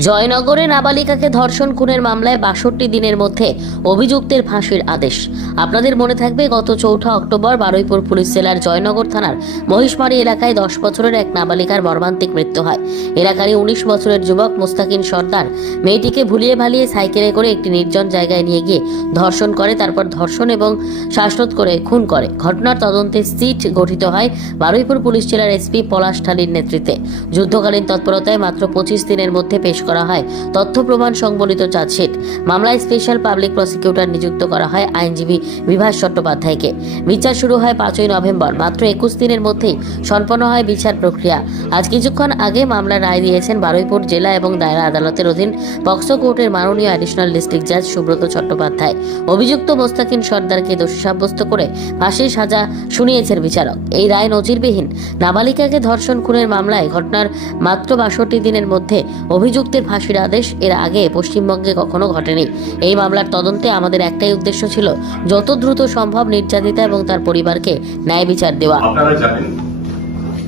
জয়নগরে নাবালিকাকে ধর্ষণ খুনের মামলায় ৬২ দিনের মধ্যে অভিযুক্তের ফাঁসির আদেশ। আপনাদের মনে থাকবে, গত ৪ অক্টোবর বারুইপুর পুলিশ জেলার জয়নগর থানার মহিষমারি এলাকায় ১০ বছরের এক নাবালিকার মর্মান্তিক মৃত্যু হয়। এলাকারই ১৯ বছরের যুবক মোস্তাকিন সর্দার মেয়েটিকে ভুলিয়ে ভালিয়ে সাইকেলে করে একটি নির্জন জায়গায় নিয়ে গিয়ে ধর্ষণ করে, তারপর ধর্ষণ এবং শ্বাসরোধ করে খুন করে। ঘটনার তদন্তে সিট গঠিত হয় বারুইপুর পুলিশ জেলার এসপি পলাশ ঢালির নেতৃত্বে। যুদ্ধকালীন তৎপরতায় মাত্র ২৫ দিনের মধ্যে পেশ করা হয় তথ্য প্রমাণ সংবলিত চার্জশিট। মামলায় স্পেশাল পাবলিক প্রসিকিউটর নিযুক্ত করা হয় আইনজীবী বিভাস চট্টোপাধ্যায়কে। বিচার শুরু হয় ৫ই নভেম্বর। মাত্র ২১ দিনের মধ্যেই সম্পন্ন হয় বিচার প্রক্রিয়া। আজ কিছুক্ষণ আগে মামলার রায় দিয়েছেন বারুইপুর জেলা এবং দায়রা আদালতের অধীন পক্সো কোর্টের মাননীয় অ্যাডিশনাল ডিস্ট্রিক্ট জাজ সুব্রত চট্টোপাধ্যায়। অভিযুক্ত মোস্তাকিন সর্দারকে দোষী সাব্যস্ত করে ফাঁসির সাজা শুনিয়েছেন বিচারক। এই রায় নজিরবিহীন। নাবালিকাকে ধর্ষণ খুনের মামলায় ঘটনার মাত্র ৬২ দিনের মধ্যে অভিযুক্তের ফাঁসির আদেশ এর আগে পশ্চিমবঙ্গে কখনো ঘটেনি। এই মামলার তদন্তে আমাদের একটাই উদ্দেশ্য ছিল, যত দ্রুত সম্ভব নির্যাতিতা এবং তার পরিবারকে ন্যায় বিচার দেওয়া। আপনারা জানেন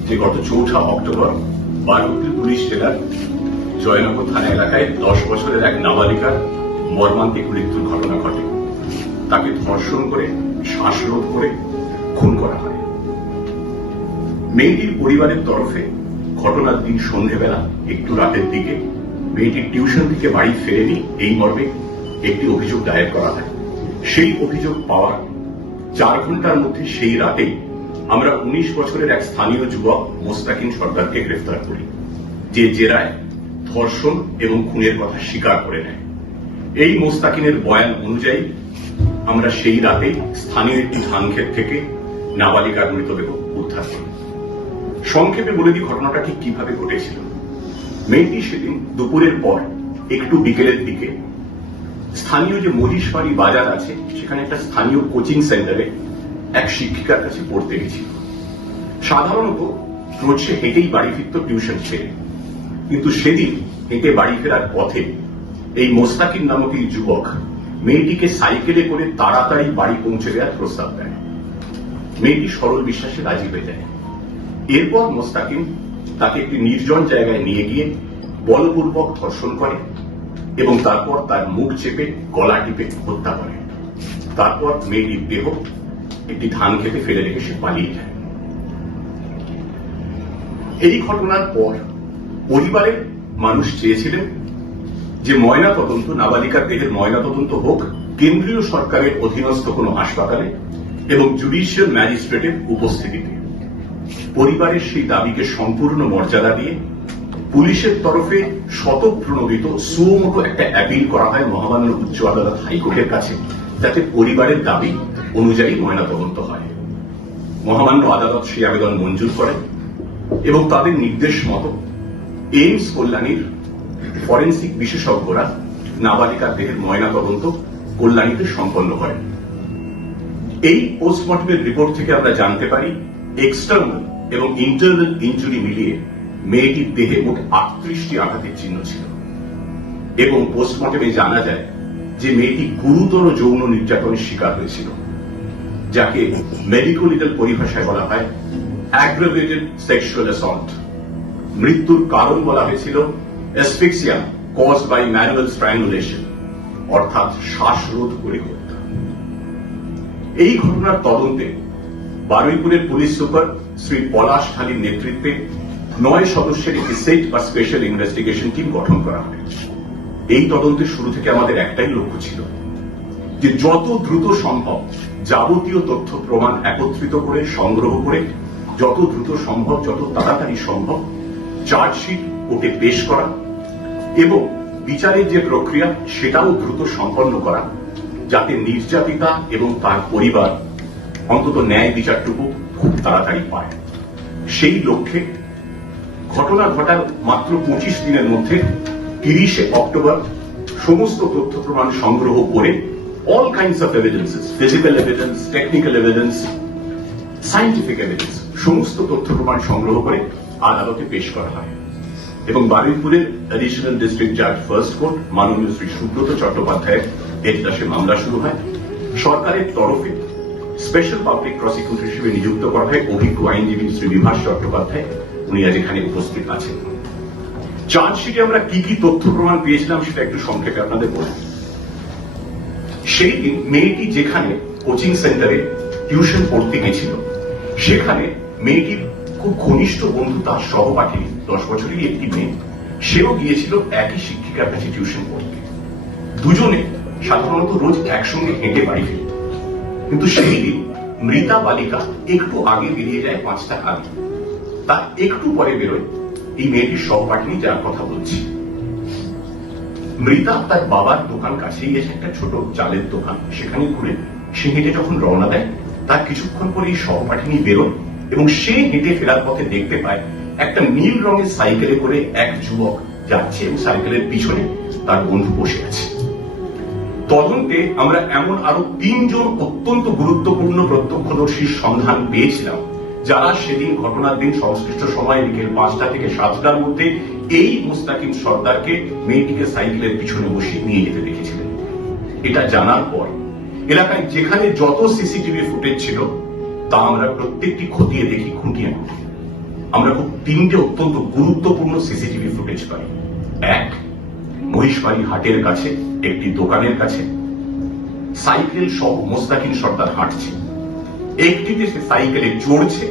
যে গত ৪ অক্টোবর বারুইপুর পুলিশ জেলার জয়নগর থানা এলাকায় ১০ বছরের এক নাবালিকার মর্মান্তিক মৃত্যুর ঘটনা ঘটে। তাকে ধর্ষণ করে শ্বাসরোধ করে খুন করা হয়। মেয়েটির পরিবারের তরফে ঘটনার দিন সন্ধ্যেবেলা একটু রাতের দিকে মেয়েটির টিউশন থেকে বাড়ি ফেরেনি এই মর্মে একটি অভিযোগ দায়ের করা হয়। সেই অভিযোগ পাওয়ার ৪ ঘন্টার মধ্যে সেই রাতেই আমরা ১৯ বছরের এক স্থানীয় যুবক মোস্তাকিন সর্দারকে গ্রেফতার করি, যে জেরায় ধর্ষণ এবং খুনের কথা স্বীকার করে নেয়। এই মোস্তাকিনের বয়ান অনুযায়ী আমরা সেই রাতে স্থানীয় একটি ধানক্ষেত থেকে নাবালিকার মৃতদেহ উদ্ধার করি। সংক্ষেপে বলে দিই ঘটনাটা ঠিক কিভাবে ঘটেছিল। মেয়েটি সেদিন দুপুরের পর একটু বিকেলের দিকে স্থানীয় যে মহিষমারি বাজার আছে সেখানে একটা স্থানীয় কোচিং সেন্টারে এক শিক্ষিকার কাছে পড়তে গেছিল। সাধারণত রোজ সে হেঁটেই বাড়ি ফিরত টিউশন ছেড়ে, কিন্তু সেদিন হেঁটে বাড়ি ফেরার পথে এই মোস্তাকিন নামক এই যুবক মেয়েটিকে সাইকেলে করে তাড়াতাড়ি বাড়ি পৌঁছে দেওয়ার প্রস্তাব দেয়। মেয়েটি সরল বিশ্বাসে রাজি হয়ে যায়। এরপর মোস্তাকিন তাকে একটি নির্জন জায়গায় নিয়ে গিয়ে বলপূর্বক ধর্ষণ করে এবং তারপর তার মুখ চেপে গলা টিপে হত্যা করে। তারপর মেয়েটির দেহ একটি ধান খেতে ফেলে রেখে সে পালিয়ে যায়। এই ঘটনার পর পরিবারের মানুষ চেয়েছিলেন যে ময়নাতদন্ত, নাবালিকার দেহের ময়নাতদন্ত হোক কেন্দ্রীয় সরকারের অধীনস্থ কোনো হাসপাতালে এবং জুডিশিয়াল ম্যাজিস্ট্রেটের উপস্থিতিতে। পরিবারের সেই দাবিকে সম্পূর্ণ মর্যাদা দিয়ে পুলিশের তরফে স্বতঃপ্রণোদিত সুমোটো একটা অ্যাপিল করা হয় মহামান্য উচ্চ আদালত হাইকোর্টের কাছে, যাতে পরিবারের দাবি অনুযায়ী ময়নাতদন্ত হয়। মহামান্য আদালত সেই আবেদন মঞ্জুর করেন এবং তাদের নির্দেশ মতো এইমস কল্যাণীর ফরেন্সিক বিশেষজ্ঞরা নাবালিকার দেহের ময়নাতদন্ত কল্যাণীতে সম্পন্ন করেন। এই পোস্টমর্টমের রিপোর্ট থেকে আমরা জানতে পারি এক্সটার্নাল এবং ইন্টারনাল ইনজুরি মিলিয়ে মেয়েটির দেহে মোট ৩৮টি আঘাতের চিহ্ন ছিল এবং পোস্টমর্টমে জানা যায় যে মেয়েটি গুরুতর যৌন নির্যাতনের শিকার হয়েছিল, যাকে মেডিকো লিগাল পরিভাষায় বলা হয় অ্যাগ্রাভেটেড সেক্সুয়াল অ্যাসল্ট। মৃত্যুর কারণ বলা হয়েছিল asphyxia caused by manual strangulation, অর্থাৎ শ্বাসরোধ করে হত্যা। এই ঘটনার তদন্তে বারুইপুরের পুলিশ সুপার শ্রী পলাশ ঢালির নেতৃত্বে ৯ সদস্যের একটি সেট বা স্পেশাল ইনভেস্টিগেশন টিম গঠন করা হয়। এই তদন্তের শুরু থেকে আমাদের একটাই লক্ষ্য ছিল যে যত দ্রুত সম্ভব যাবতীয় তথ্য প্রমাণ একত্রিত করে সংগ্রহ করে যত দ্রুত সম্ভব, যত তাড়াতাড়ি সম্ভব চার্জশিট কোর্টে পেশ করা এবং বিচারের যে প্রক্রিয়া সেটাও দ্রুত সম্পন্ন করা, যাতে নির্যাতিতা এবং তার পরিবার অন্তত ন্যায় বিচারটুকু খুব তাড়াতাড়ি পায়। সেই লক্ষ্যে ঘটনা ঘটার মাত্র ২৫ দিনের মধ্যে ৩০ অক্টোবর সমস্ত তথ্য প্রমাণ সংগ্রহ করে all kinds of evidences, physical evidence, technical evidence, scientific evidence, সমস্ত তথ্য প্রমাণ সংগ্রহ করে আদালতে পেশ করা হয় এবং বারুইপুরের অ্যাডিশনাল ডিস্ট্রিক্ট জাজ ফার্স্ট কোর্ট মাননীয় শ্রী সুব্রত চট্টোপাধ্যায়ের এজলাসে মামলা শুরু হয়। সরকারের তরফে স্পেশাল পাবলিক প্রসিকিউটর হিসেবে নিযুক্ত করা হয় অভিজ্ঞ আইনজীবী শ্রী বিভাস চট্টোপাধ্যায়। উনি আজ এখানে উপস্থিত আছেন। চার্জশিটে আমরা কি কি তথ্য প্রমাণ পেয়েছিলাম সেটা একটু সংক্ষেপে আপনাদের বলি। সেই দিন মেয়েটি যেখানে কোচিং সেন্টারে টিউশন পড়তে গেছিল, সেখানে মেয়েটির খুব ঘনিষ্ঠ বন্ধু, তার সহপাঠিনী, 10 বছরেরই একটি মেয়ে, সেও গিয়েছিল একই শিক্ষিকার কাছে টিউশন পড়তে। দুজনে সাধারণত রোজ একসঙ্গে হেঁটে বাড়ি ফিরত, কিন্তু সেই দিন মৃতা বালিকা একটু আগে বেরিয়ে যায় 5টা আগে। তার একটু পরে বেরোয় এই মেয়েটির সহপাঠিনী, যার কথা বলছি। মৃতা তার বাবার দোকান কাছেই গেছে, একটা ছোট চালের দোকান, সেখানে ঘুরে সে হেঁটে যখন রওনা দেয়, তার কিছুক্ষণ পরে এই সহপাঠিনী বেরোয় এবং সে হেঁটে ফেরার পথে দেখতে পায় একটা নীল রঙের সাইকেলে করে এক যুবক যাচ্ছে এবং সাইকেলের পিছনে তার বন্ধু বসে আছে। তদন্তে আমরা এমন আরো 3 জন অত্যন্ত গুরুত্বপূর্ণ প্রত্যক্ষদর্শীর সন্ধান পেয়েছিলাম, যারা সেদিন ঘটনার দিন সংশ্লিষ্ট সময় বিকেল 5টা থেকে 7টার মধ্যে এই মুস্তাকিম সর্দারকে মেয়েটিকে সাইকেলের পিছনে বসিয়ে নিয়ে যেতে দেখেছিলেন। এটা জানার পর এলাকায় যেখানে যত সিসিটিভি ফুটেজ ছিল তা আমরা প্রত্যেকটি খতিয়ে দেখি, খুঁটিয়ে খুঁটি। আমরা খুব 3টে অত্যন্ত গুরুত্বপূর্ণ সিসিটিভি ফুটেজ পাই। এক, মহিষবাড়ি হাটের কাছে একটি দোকানের কাছে সাইকেল সহ মোস্তাকিম সর্দার হাঁটছে। একটিতে সে সাইকেলে চড়ছে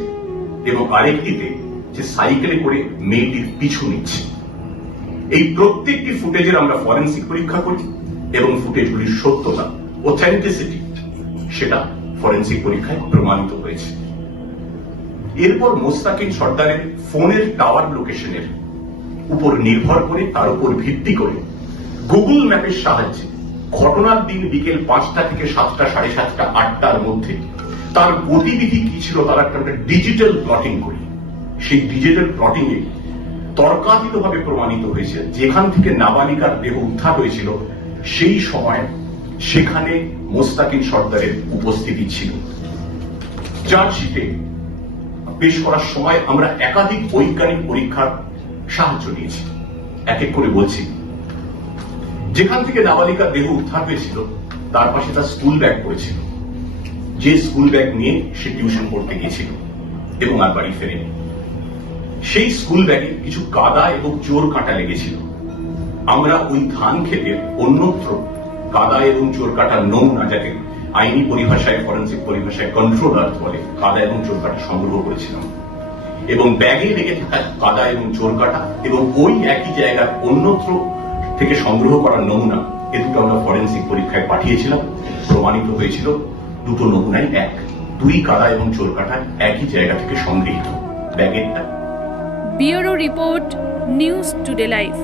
এবং আরেকটিতে সে সাইকেলে করে মেয়েটির পিছু নিচ্ছে। এই প্রত্যেকটি ফুটেজের আমরা ফরেনসিক পরীক্ষা করি এবং ফুটেজগুলির সত্যতা, অথেন্টিসিটি, সেটা ফরেনসিক পরীক্ষায় প্রমাণিত হয়েছে। এরপর মোস্তাকিম সর্দারের ফোনের টাওয়ার লোকেশনের উপর নির্ভর করে, তার উপর ভিত্তি করে গুগল ম্যাপের সাহায্যে ঘটনার দিন বিকেল 5টা থেকে 7টা, 7:30টা, 8টার মধ্যে তার গতিবিধি কি ছিল তার একটা ডিজিটাল প্লটিং করি। সেই ডিজিটাল প্লটিং এ তর্কাতীতভাবে প্রমাণিত হয়েছে যেখান থেকে নাবালিকার দেহ উদ্ধার হয়েছিল সেই সময় সেখানে মোস্তাকিম সর্দারের উপস্থিতি ছিল। চার্জশিটে পেশ করার সময় আমরা একাধিক বৈজ্ঞানিক পরীক্ষার সাহায্য নিয়েছি। এক এক করে বলছি। যেখান থেকে নাবালিকার দেহ উদ্ধার হয়েছিল তার পাশে তার স্কুল ব্যাগ পড়েছিল, যে স্কুল ব্যাগ নিয়ে সে টিউশন পড়তে গিয়েছিল এবং আর বাড়ি ফেরেনি। সেই স্কুল ব্যাগে কিছু কাদা এবং চোর কাঁটা লেগেছিল। আমরা ওই ধান ক্ষেতের অন্যত্র কাদা এবং চোর কাঁটার নমুনা, যাকে আইনি পরিভাষায়, ফরেনসিক পরিভাষায় কন্ট্রোল আর্থ বলে, কাদা এবং চোর কাঁটা সংগ্রহ করেছিলাম এবং ব্যাগে লেগে থাকা কাদা এবং চোর কাঁটা এবং ওই একই জায়গার অন্যত্র থেকে সংগ্রহ করার নমুনা, এ দুটো আমরা ফরেনসিক পরীক্ষায় পাঠিয়েছিলাম। প্রমাণিত হয়েছিল দুটো নমুনাই এক, 2 কাদা এবং চোর কাঁটা একই জায়গা থেকে সংগৃহীত ব্যাগেরটা। Bureau report, news today live.